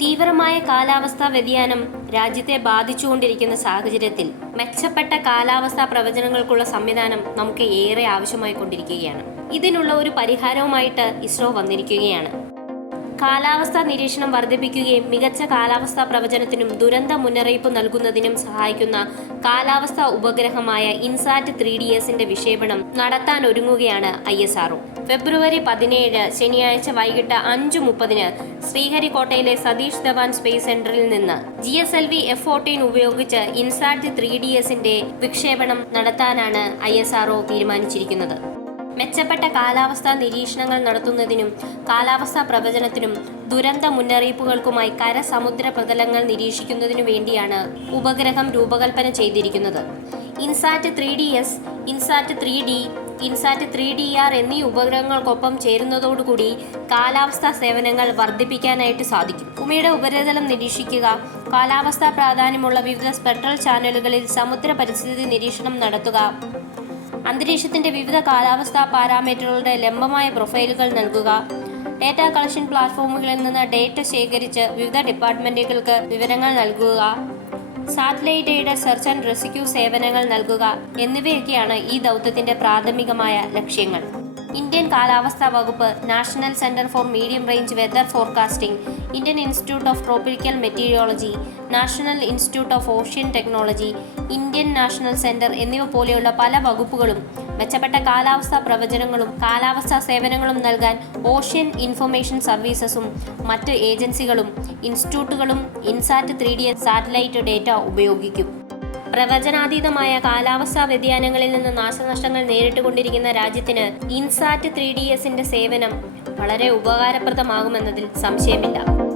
തീവ്രമായ കാലാവസ്ഥാ വ്യതിയാനം രാജ്യത്തെ ബാധിച്ചുകൊണ്ടിരിക്കുന്ന സാഹചര്യത്തിൽ മെച്ചപ്പെട്ട കാലാവസ്ഥാ പ്രവചനങ്ങൾക്കുള്ള സംവിധാനം നമുക്ക് ഏറെ ആവശ്യമായി കൊണ്ടിരിക്കുകയാണ് ഇതിനുള്ള ഒരു പരിഹാരവുമായിട്ട് ഇസ്രോ വന്നിരിക്കുകയാണ്. കാലാവസ്ഥാ നിരീക്ഷണം വർദ്ധിപ്പിക്കുകയും മികച്ച കാലാവസ്ഥാ പ്രവചനത്തിനും ദുരന്ത മുന്നറിയിപ്പ് നൽകുന്നതിനും സഹായിക്കുന്ന കാലാവസ്ഥാ ഉപഗ്രഹമായ ഇൻസാറ്റ് ത്രീ ഡി എസിന്റെ വിക്ഷേപണം നടത്താൻ ഒരുങ്ങുകയാണ് ഐ എസ് ആർഒ ഫെബ്രുവരി പതിനേഴ് ശനിയാഴ്ച വൈകിട്ട് അഞ്ചു മുപ്പതിന് ശ്രീഹരിക്കോട്ടയിലെ സതീഷ് ധവാൻ സ്പേസ് സെന്ററിൽ നിന്ന് G S L V F fourteen ഉപയോഗിച്ച് ഇൻസാറ്റ് ത്രീ ഡി എസിന്റെ വിക്ഷേപണം നടത്താനാണ് ഐ എസ് ആർഒ തീരുമാനിച്ചിരിക്കുന്നത്. മെച്ചപ്പെട്ട കാലാവസ്ഥാ നിരീക്ഷണങ്ങൾ നടത്തുന്നതിനും കാലാവസ്ഥാ പ്രവചനത്തിനും ദുരന്ത മുന്നറിയിപ്പുകൾക്കുമായി കരസമുദ്ര പ്രതലങ്ങൾ നിരീക്ഷിക്കുന്നതിനു വേണ്ടിയാണ് ഉപഗ്രഹം രൂപകൽപ്പന ചെയ്തിരിക്കുന്നത്. INSAT three D S INSAT three D INSAT three D R എന്നീ ഉപഗ്രഹങ്ങൾക്കൊപ്പം ചേരുന്നതോടുകൂടി കാലാവസ്ഥാ സേവനങ്ങൾ വർദ്ധിപ്പിക്കാനായിട്ട് സാധിക്കും. ഭൂമിയുടെ ഉപരിതലം നിരീക്ഷിക്കുക കാലാവസ്ഥാ പ്രാധാന്യമുള്ള വിവിധ സ്പെക്ട്രൽ ചാനലുകളിൽ സമുദ്ര പരിസ്ഥിതി നിരീക്ഷണം നടത്തുക അന്തരീക്ഷത്തിന്റെ വിവിധ കാലാവസ്ഥാ പാരാമീറ്ററുകളുടെ ലംബമായ പ്രൊഫൈലുകൾ നൽകുക. ഡേറ്റ കളക്ഷൻ പ്ലാറ്റ്ഫോമുകളിൽ നിന്ന് ഡേറ്റ ശേഖരിച്ച് വിവിധ ഡിപ്പാർട്ട്മെന്റുകൾക്ക് വിവരങ്ങൾ നൽകുക. സാറ്റലൈറ്റ് സെർച്ച് ആൻഡ് റെസ്ക്യൂ സേവനങ്ങൾ നൽകുക. എന്നിവയൊക്കെയാണ് ഈ ദൗത്യത്തിന്റെ പ്രാഥമികമായ ലക്ഷ്യങ്ങൾ. ഇന്ത്യൻ കാലാവസ്ഥാ വകുപ്പ് national centre for medium range weather forecasting Indian institute of tropical meteorology national institute of ocean technology Indian national centre എന്നിവ പോലെയുള്ള പല വകുപ്പുകളും മെച്ചപ്പെട്ട കാലാവസ്ഥാ പ്രവചനങ്ങളും കാലാവസ്ഥാ സേവനങ്ങളും നൽകാൻ ഓഷ്യൻ ഇൻഫർമേഷൻ സർവീസസും മറ്റ് ഏജൻസികളും ഇൻസ്റ്റിറ്റ്യൂട്ടുകളും INSAT three D satellite data ഉപയോഗിക്കും. പ്രവചനാതീതമായ കാലാവസ്ഥാ വ്യതിയാനങ്ങളിൽ നിന്ന് നാശനഷ്ടങ്ങൾ നേരിട്ടുകൊണ്ടിരിക്കുന്ന രാജ്യത്തിന് ഇൻസാറ്റ് ത്രീ ഡി എസിന്റെ സേവനം വളരെ ഉപകാരപ്രദമാകുമെന്നതിൽ സംശയമില്ല.